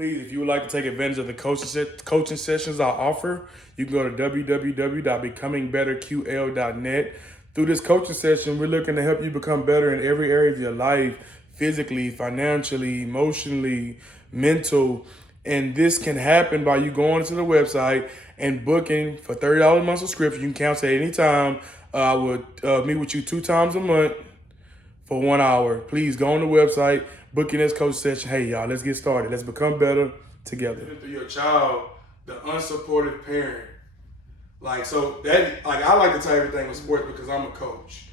please, if you would like to take advantage of the coaching sessions I offer, you can go to www.becomingbetterql.net. Through this coaching session, we're looking to help you become better in every area of your life, physically, financially, emotionally, mental. And this can happen by you going to the website and booking for $30 a month subscription. You can cancel at any time. I would meet with you 2 times a month for 1 hour. Please go on the website, book in this coach session. Hey, y'all, let's get started. Let's become better together. Through your child, the unsupportive parent. So that, I like to tell everything with sports because I'm a coach.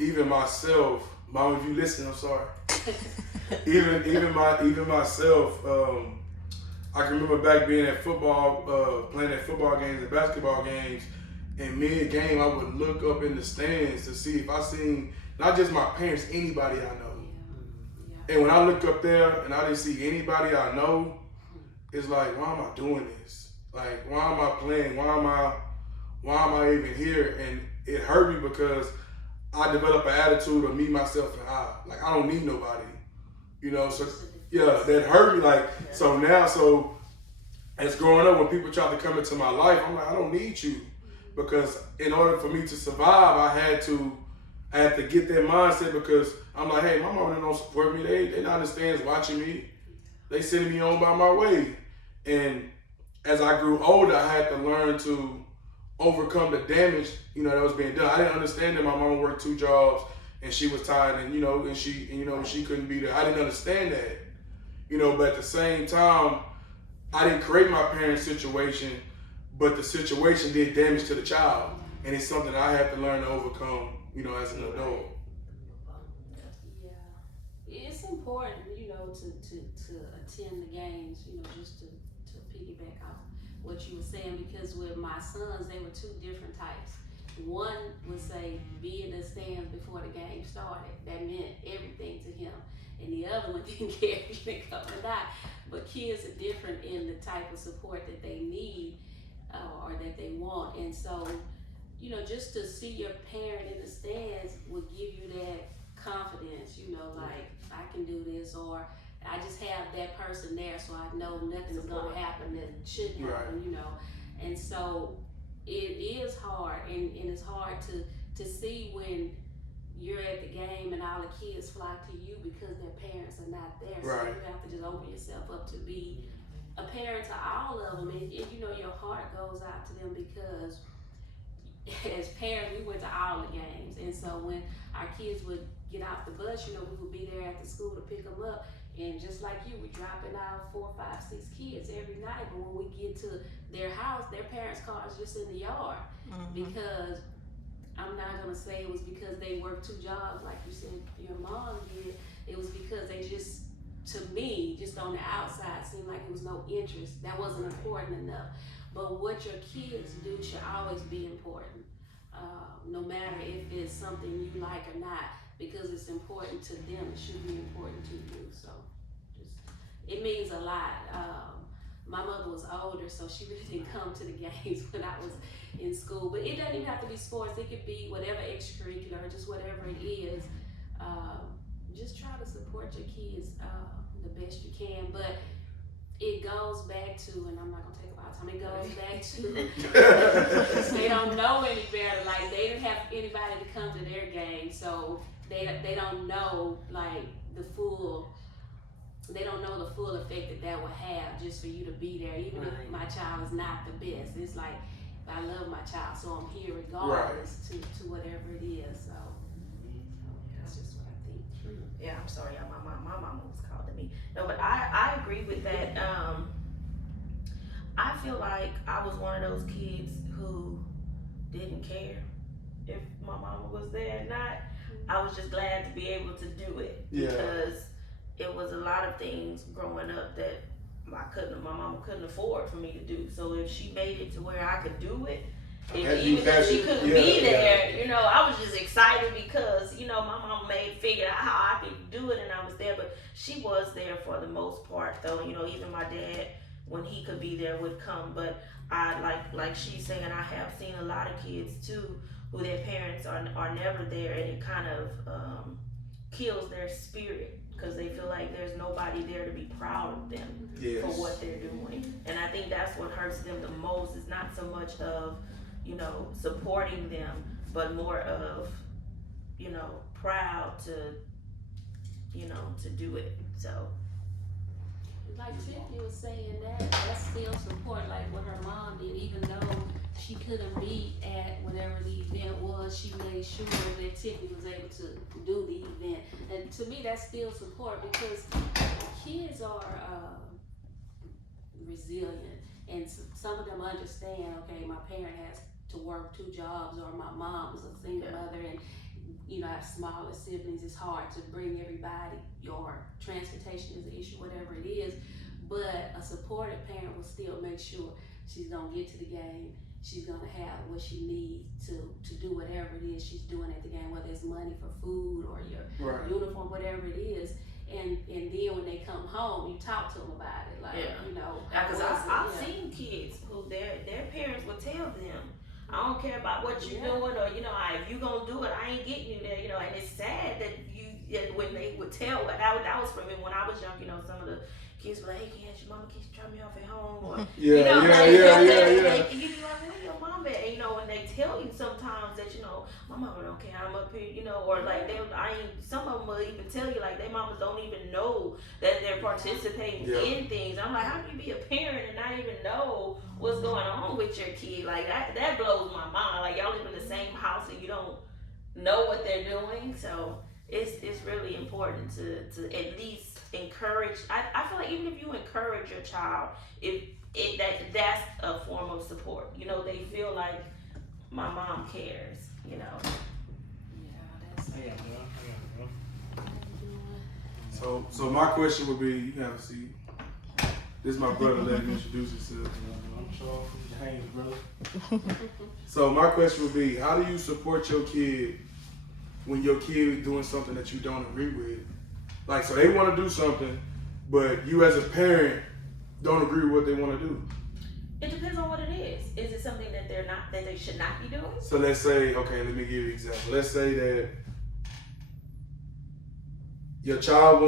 Even myself, Mom, if you listen, I'm sorry. even myself, I can remember back being at football, playing at football games and basketball games, and mid-game I would look up in the stands to see if I seen not just my parents, anybody I know. And when I look up there and I didn't see anybody I know, it's like, why am I doing this? Like, why am I playing? Why am I even here? And it hurt me because I developed an attitude of me, myself, and I. Like, I don't need nobody. So yeah, that hurt me. So now, as growing up, when people try to come into my life, I'm like, I don't need you. Because in order for me to survive, I had to get that mindset, because I'm like, hey, my mama don't support me. They not in the stands watching me. They sending me on by my way. And as I grew older, I had to learn to overcome the damage, that was being done. I didn't understand that my mama worked 2 jobs and she was tired, and she couldn't be there. I didn't understand that. But at the same time, I didn't create my parents' situation, but the situation did damage to the child. And it's something I had to learn to overcome, as an adult. Yeah. It's important, to attend the games, just to piggyback off what you were saying, because with my sons, they were 2 different types. One would say, be in the stands before the game started. That meant everything to him. And the other one didn't care if you come or not. But kids are different in the type of support that they need or that they want. And so, just to see your parent in the stands will give you that confidence, like, I can do this, or I just have that person there, so I know nothing's going to happen that shouldn't happen, And so it is hard, and it's hard to see when you're at the game and all the kids flock to you because their parents are not there. So you have to just open yourself up to be a parent to all of them, and your heart goes out to them, because as parents, we went to all the games. And so when our kids would get off the bus, we would be there at the school to pick them up. And just like you, we're dropping out 4, 5, 6 kids every night. But when we get to their house, their parents' car is just in the yard. Because I'm not going to say it was because they worked 2 jobs like you said your mom did. It was because they just, to me, just on the outside, seemed like it was no interest. That wasn't important enough. But what your kids do should always be important, no matter if it's something you like or not, because it's important to them. It should be important to you. So it means a lot. My mother was older, so she really didn't come to the games when I was in school. But it doesn't even have to be sports. It could be whatever extracurricular, just whatever it is. Just try to support your kids the best you can. But it goes back to, and I'm not going to take a lot of time, it goes back to they don't know any better. Like, they didn't have anybody to come to their game, so they don't know, like, they don't know the full effect that will have just for you to be there, even if my child is not the best. It's like, I love my child, so I'm here regardless to whatever it is. So that's just what I think. Yeah, I'm sorry, y'all. My mama was calling me. No, but I agree with that. I feel like I was one of those kids who didn't care if my mama was there or not. I was just glad to be able to do it, because it was a lot of things growing up that my mama couldn't afford for me to do. So if she made it to where I could do it, even if she couldn't be there, I was just excited because, my mama figured out how I could do it, and I was there. But she was there for the most part, though. Even my dad, when he could be there, would come. But I like she's saying, I have seen a lot of kids too who their parents are never there, and it kind of kills their spirit because they feel like there's nobody there to be proud of them for what they're doing. And I think that's what hurts them the most. It's not so much of, supporting them, but more of, proud to, to do it. So. Like Tiffany was saying, that's still support, like what her mom did, even though she couldn't be at whatever the event was, she made sure that Tiffany was able to do the event. And to me, that's still support because kids are resilient, and some of them understand, okay, my parent has to work 2 jobs, or my mom was a single mother, and I have smaller siblings, it's hard to bring everybody, or transportation is an issue, whatever it is, but a supportive parent will still make sure she's gonna get to the game, she's gonna have what she needs to do whatever it is she's doing at the game, whether it's money for food or your uniform, whatever it is. And then when they come home, you talk to them about it, like, because I've seen kids who their parents would tell them, I don't care about what you're doing, or if you gonna do it, I ain't getting you there, and it's sad that when they would tell, that was for me when I was young, some of the kids were like, hey, can't your mama drop me off at home, or yeah. Like, where your mom at? And, when they tell you sometimes that my mama don't care, I'm up here, or like some of them will even tell you like their mamas don't even know that they're participating in things. I'm like, how can you be a parent and not even know what's going on with your kid? Like that blows my mind. Like y'all live in the same house and you don't know what they're doing. So it's really important to at least encourage. I feel like even if you encourage your child, that's a form of support. They feel like my mom cares. So my question would be, you can have a seat. This is my brother. Let him introduce himself. I'm sure from Haynes, brother. So my question would be, how do you support your kid when your kid is doing something that you don't agree with? Like, so they want to do something, but you as a parent don't agree with what they want to do. It depends on what it is. Is it something that they should not be doing? So let's say, okay, let me give you an example. Let's say that your child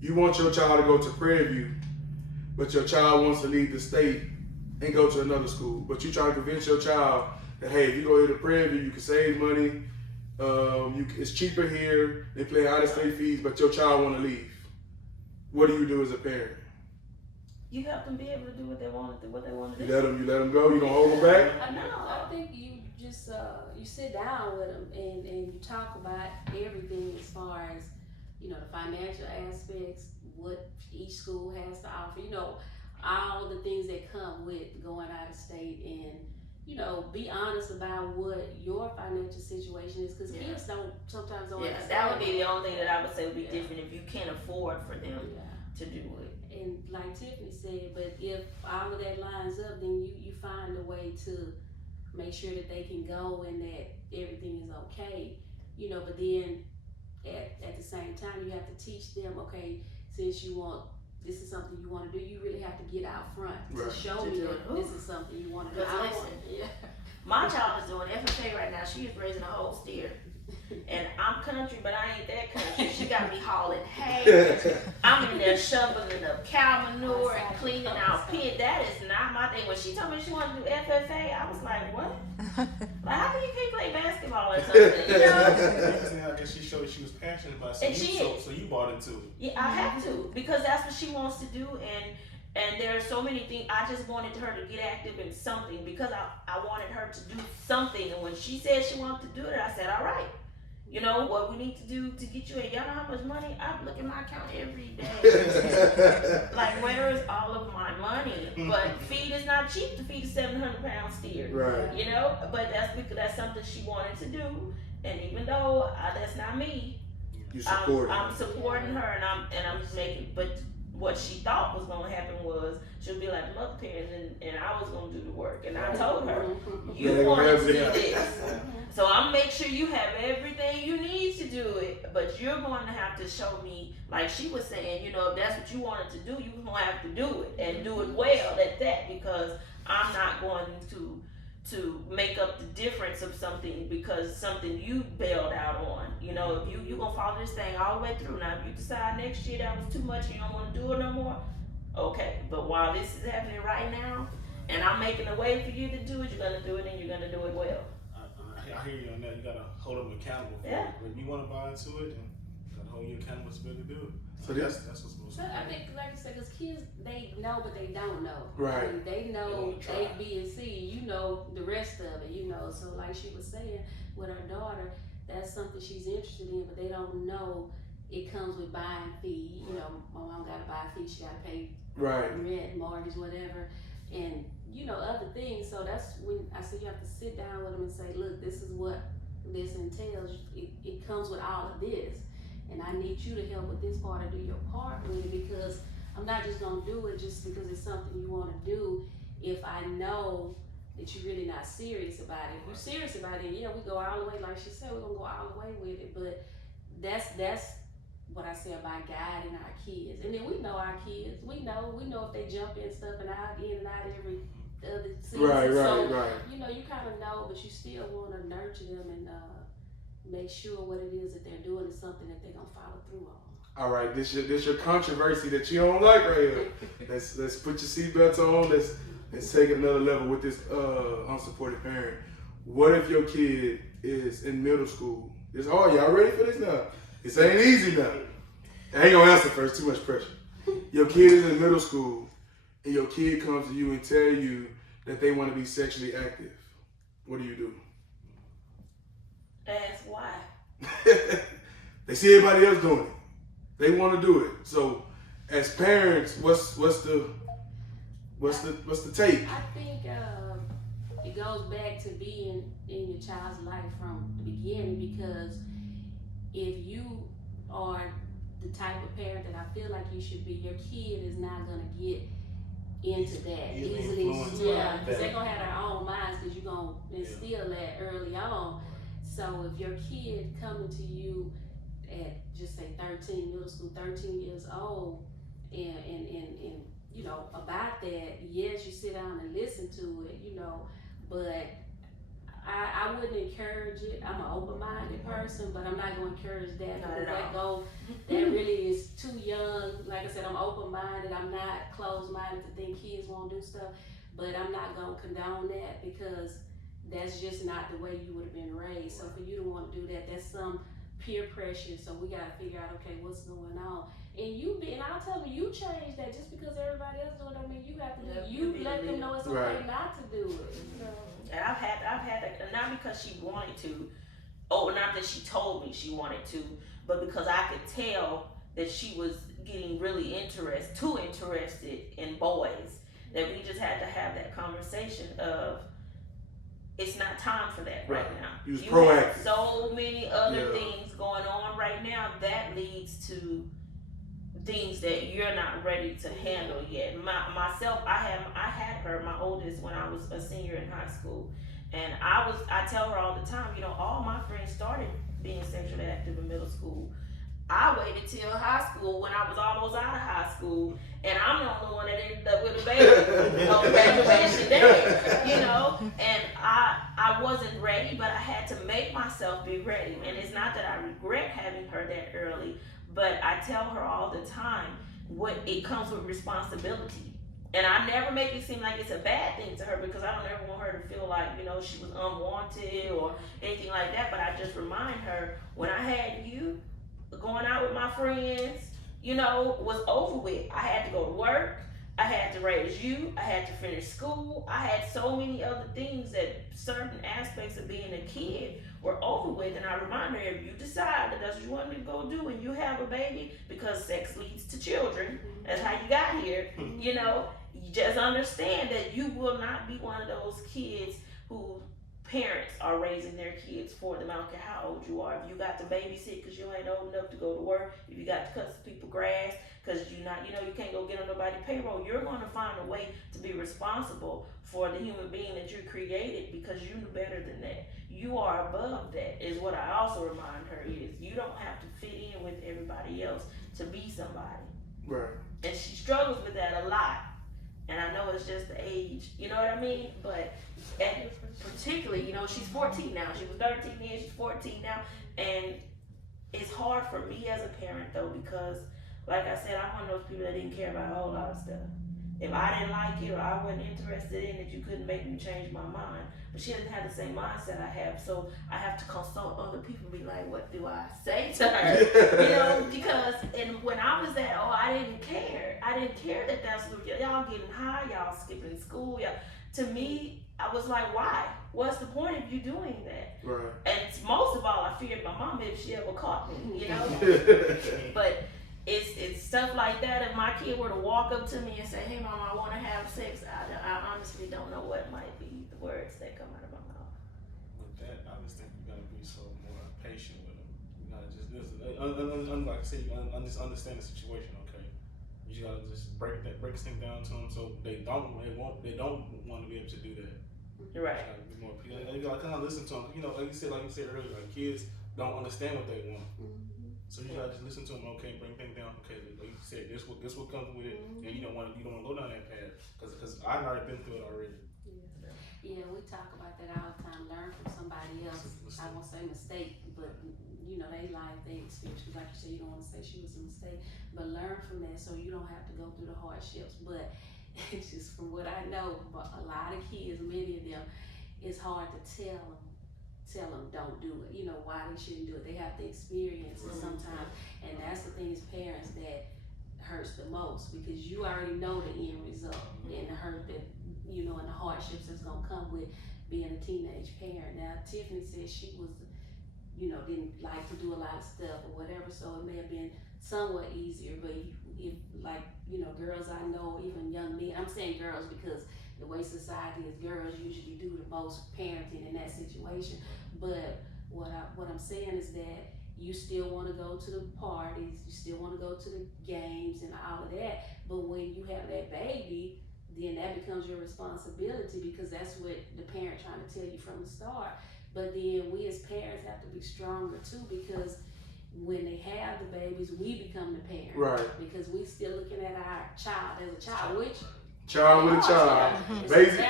you want your child to go to Prairie View, but your child wants to leave the state and go to another school. But you try to convince your child that, hey, if you go here to Prairie View, you can save money. It's cheaper here. They pay out-of-state fees, but your child want to leave. What do you do as a parent? You help them be able to do what they want to do. You let them go. You don't hold them back. I think you just you sit down with them and you talk about everything as far as the financial aspects, what each school has to offer. All the things that come with going out of state, and be honest about what your financial situation is, because kids sometimes don't understand. That would be the only thing that I would say would be different if you can't afford for them to do it. And like Tiffany said, but if all of that lines up, then you find a way to make sure that they can go and that everything is okay, but then at the same time you have to teach them, okay, since this is something you want to do, you really have to get out front to show me that this is something you want to do. My child is doing FFA right now. She is raising a whole steer. And I'm country, but I ain't that country. She got me hauling hay. I'm in there shoveling up cow manure and cleaning out pit. That is not my thing. When she told me she wanted to do FFA, I was like, what? Like, how can you can't play basketball or something? I guess she showed she was passionate about something, so you bought into it. Yeah, I have to, because that's what she wants to do, and there are so many things. I just wanted her to get active in something because I wanted her to do something. And when she said she wanted to do it, I said, all right. What we need to do to get you in. Y'all know how much money? I look at my account every day. Like, where is all of my money? But feed is not cheap to feed a 700-pound steer. Right. But that's because that's something she wanted to do. And even though that's not me, I'm supporting her, and I'm making. But what she thought was going to happen was she'll be like the mother parents, and I was going to do the work. And I told her, you want to do this. So I'm make sure you have everything you need to do it, but you're going to have to show me, like she was saying, if that's what you wanted to do, you're going to have to do it and do it well at that, because I'm not going to, to make up the difference of something because something you bailed out on. You know, if you gonna follow this thing all the way through. Now, if you decide next year that was too much and you don't want to do it no more, okay. But while this is happening right now, and I'm making a way for you to do it, you're gonna do it and you're gonna do it well. I hear you on that. You gotta hold them accountable for it. When you want to buy into it, then you gotta hold you accountable to be able to do it. So that's what's supposed to be. I think, like I said, because kids, they know, but they don't know. Right. I mean, they know A, B, and C. You know the rest of it, you know. So like she was saying, with her daughter, that's something she's interested in, but they don't know it comes with buying fee. You know, my mom got to buy a fee, she got to pay rent, mortgage, whatever. And, you know, other things. So that's when I said you have to sit down with them and say, look, this is what this entails. It comes with all of this. And I need you to help with this part or do your part with it, because I'm not just gonna do it just because it's something you wanna do if I know that you're really not serious about it. If you're serious about it, yeah, we go all the way, like she said, we're gonna go all the way with it. But that's what I say about guiding our kids. And then we know our kids. We know if they jump in stuff and out, in and out every other season. Right. You know, you kind of know, but you still want to nurture them and make sure what it is that they're doing is something that they're gonna follow through on. All right, this your controversy that you don't like right here. Let's put your seatbelts on. Let's take it another level with this unsupported parent. What if your kid is in middle school? It's hard. Y'all ready for this now? This ain't easy now. I ain't gonna answer first. Too much pressure. Your kid is in middle school, and your kid comes to you and tell you that they want to be sexually active. What do you do? Ask why. They see everybody else doing it. They want to do it. So, as parents, what's the take? I think it goes back to being in your child's life from the beginning, because if you are the type of parent that I feel like you should be, your kid is not gonna get into that easily. Yeah, because they're gonna have their own minds, because you're gonna instill that early on. So if your kid coming to you at just say 13, middle school, 13 years old, and you know about that, yes, you sit down and listen to it, you know, but I wouldn't encourage it. I'm an open-minded person, but I'm not going to encourage that, because that really is too young. Like I said, I'm open-minded. I'm not closed-minded to think kids won't do stuff, but I'm not going to condone that, because that's just not the way you would have been raised. So for you to want to do that, that's some peer pressure. So we got to figure out, okay, what's going on. And I'll tell them, you change that. Just because everybody else doing it, I mean, you have to do it. You let them know it's okay not to do it. You know? And I've had that, not because she wanted to, not that she told me she wanted to, but because I could tell that she was getting really too interested in boys, that we just had to have that conversation of, it's not time for that right now. You was proactive. Have so many other things going on right now that leads to things that you're not ready to handle yet. Myself, I had her, my oldest, when I was a senior in high school, and I tell her all the time, you know, all my friends started being sexually active in middle school. I waited till high school, when I was almost out of high school, and I'm the only one that ended up with a baby on graduation day, you know. And I wasn't ready, but I had to make myself be ready. And it's not that I regret having her that early, but I tell her all the time, it comes with responsibility. And I never make it seem like it's a bad thing to her, because I don't ever want her to feel like, you know, she was unwanted or anything like that. But I just remind her, when I had you, going out with my friends, you know, was over with. I had to go to work. I had to raise you. I had to finish school. I had so many other things that certain aspects of being a kid were over with. And I remind her, if you decide that that's what you want me to go do and you have a baby, because sex leads to children, that's how you got here, you know, you just understand that you will not be one of those kids who parents are raising their kids for them. I don't care how old you are. If you got to babysit because you ain't old enough to go to work, if you got to cut people grass because you can't go get on nobody's payroll, you're going to find a way to be responsible for the human being that you created, because you knew better than that. You are above that, is what I also remind her, is you don't have to fit in with everybody else to be somebody. Right. And she struggles with that a lot. And I know it's just the age, you know what I mean? But know, she's 14 now. She was 13 then, she's 14 now. And it's hard for me as a parent though, because like I said, I'm one of those people that didn't care about a whole lot of stuff. If I didn't like it or I wasn't interested in it, you couldn't make me change my mind. But she doesn't have the same mindset I have, so I have to consult other people and be like, what do I say to her? You know, because when I was that old, I didn't care. I didn't care that that's what y'all getting high, y'all skipping school. Y'all. To me, I was like, why? What's the point of you doing that? Right. And most of all, I feared my mom if she ever caught me, you know? But it's stuff like that. If my kid were to walk up to me and say, hey, Mom, I want to have sex, I honestly don't know what might be the words that come out of my mouth. With that, I just think you gotta be so more patient with them. You gotta just listen. Like I said, you gotta just understand the situation, okay? You just gotta just break this thing down to them so they don't want to be able to do that. Right. You gotta be more patient. You gotta kind of listen to them. You know, like you said earlier, like kids don't understand what they want. So you gotta just listen to them. Okay, bring things down. Okay, like you said, this what comes with it, and you don't want to go down that path because I've already been through it already. Yeah, we talk about that all the time. Learn from somebody else. I won't say mistake, but you know, they life, they experience. Like you said, you don't want to say she was a mistake, but learn from that so you don't have to go through the hardships. But it's just from what I know, but a lot of kids, many of them, it's hard to tell them don't do it. You know why they shouldn't do it. They have to experience it sometimes, and that's the thing as parents that hurts the most because you already know the end result and the hurt that you know and the hardships that's gonna come with being a teenage parent. Now Tiffany said she was, you know, didn't like to do a lot of stuff or whatever, so it may have been somewhat easier. But if like you know, girls I know, even young men, I'm saying girls because the way society is, girls usually do the most parenting in that situation. But what I'm saying is that you still want to go to the parties, you still want to go to the games and all of that. But when you have that baby, then that becomes your responsibility because that's what the parent trying to tell you from the start. But then we as parents have to be stronger too because when they have the babies, we become the parent. Right. Because we still looking at our child as a child, which child with a child,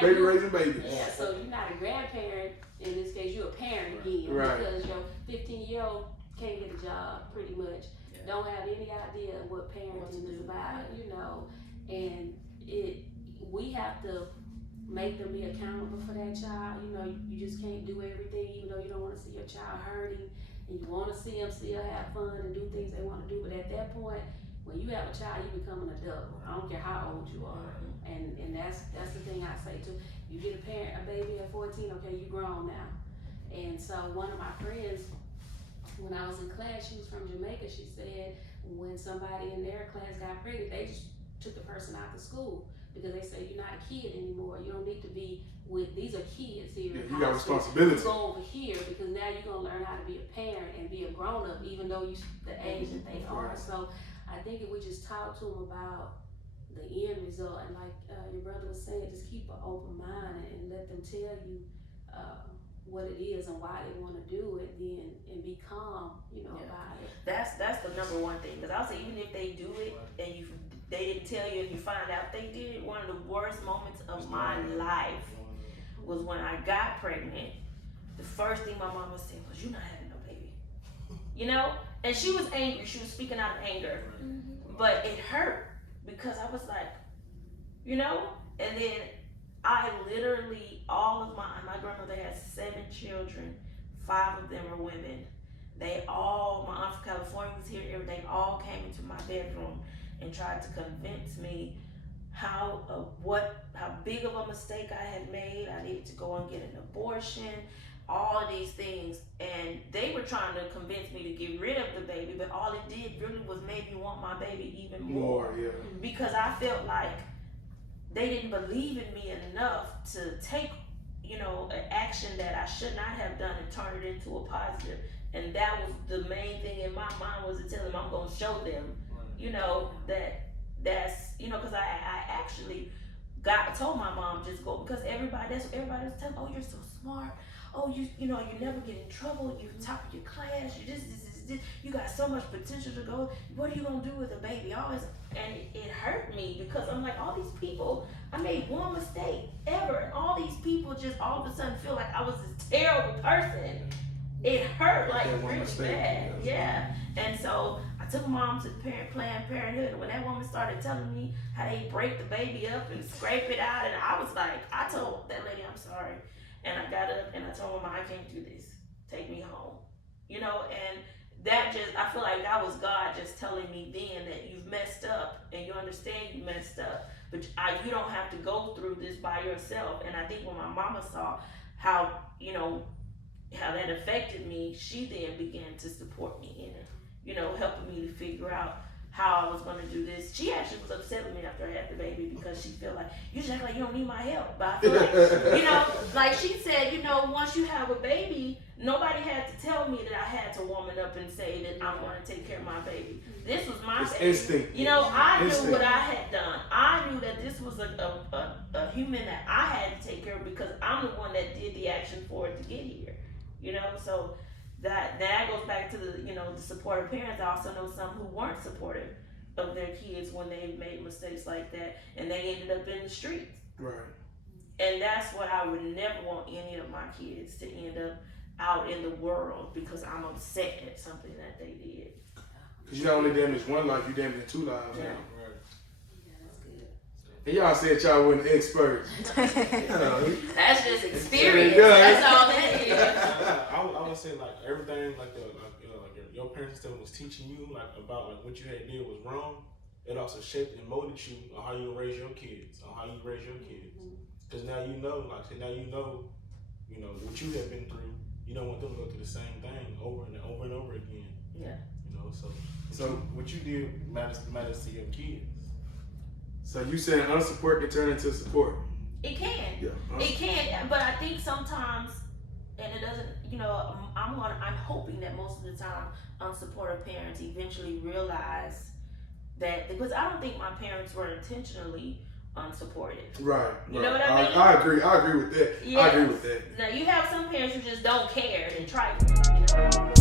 baby raising babies. Yeah, so you're not a grandparent in this case. You're a parent again right. Because your 15-year-old can't get a job, pretty much. Don't have any idea what parenting is about, you know. And we have to make them be accountable for that child. You know, you just can't do everything, even though you don't want to see your child hurting, and you want to see them still have fun and do things they want to do. But at that point, when you have a child, you become an adult. I don't care how old you are. And that's the thing I say too. You get a baby at 14, okay, you grown now. And so one of my friends, when I was in class, she was from Jamaica, she said when somebody in their class got pregnant, they just took the person out of school because they say you're not a kid anymore. You don't need to be with, these are kids here. Yeah, you got responsibility. You go over here because now you're gonna learn how to be a parent and be a grown up even though you the age that they are. So I think if we just talk to them about the end result and like your brother was saying, just keep an open mind and let them tell you what it is and why they want to do it, then and be calm, you know, about it. That's the number one thing. Because I'll say even if they do it and they didn't tell you and you find out they did it, one of the worst moments of my life was when I got pregnant. The first thing my mama said was, "You're not having no baby," you know. And she was angry. She was speaking out of anger, but it hurt because I was like, you know. And then I literally, my grandmother had 7 children, 5 of them were women. My aunt from California was here, they all came into my bedroom and tried to convince me how big of a mistake I had made. I needed to go and get an abortion, all of these things. And they were trying to convince me to get rid of the baby, but all it did really was make me want my baby even more. Yeah. Because I felt like they didn't believe in me enough to take, you know, an action that I should not have done and turn it into a positive. And that was the main thing in my mind, was to tell them I'm going to show them, you know, that's, you know, because I actually told my mom just go, because everybody was telling, oh, you're so smart, oh, you know, you never get in trouble, you're top of your class, you this, you got so much potential to go, what are you gonna do with a baby? Always. And it hurt me, because I'm like, all these people, I made one mistake ever, and all these people just all of a sudden feel like I was this terrible person. It hurt like really bad. Yeah. And so I took mom to Planned Parenthood, and when that woman started telling me how they break the baby up and scrape it out, and I was like, I told that lady, I'm sorry. And I got up and I told Mama, I can't do this. Take me home. You know, and that just, I feel like that was God just telling me then that you've messed up, and you understand you messed up, but you don't have to go through this by yourself. And I think when my mama saw how, you know, how that affected me, she then began to support me in it, you know, helping me to figure out how I was going to do this. She actually was upset with me after I had the baby, because she felt like, you just act like you don't need my help. But I feel like, you know, like she said, you know, once you have a baby, nobody had to tell me that I had to woman up and say that I'm going to take care of my baby. This was my baby. Instinct. You know, I knew what I had done. I knew that this was a human that I had to take care of, because I'm the one that did the action for it to get here. You know, so that goes back to the, you know, the supportive parents. I also know some who weren't supportive of their kids when they made mistakes like that, and they ended up in the streets. Right. And that's what I would never want any of my kids to end up out in the world, because I'm upset at something that they did. Because you not only damaged one life, you damaged 2 lives. Yeah. And y'all said y'all weren't experts. That's just experience. That's all that is. I would say like everything like your parents still was teaching you like about like what you had did was wrong. It also shaped and molded you on how you raise your kids, Because now you know, you know what you have been through. You don't want them to go through the same thing over and over and over again. Yeah. You know, so what you did matters to your kids. So you saying unsupported can turn into support? It can. Yeah. It can, but I think sometimes, and it doesn't, you know, I'm hoping that most of the time unsupportive parents eventually realize that, because I don't think my parents were intentionally unsupportive. Right. You know what I mean? I agree with that. Yes. I agree with that. Now you have some parents who just don't care and trifle, you know.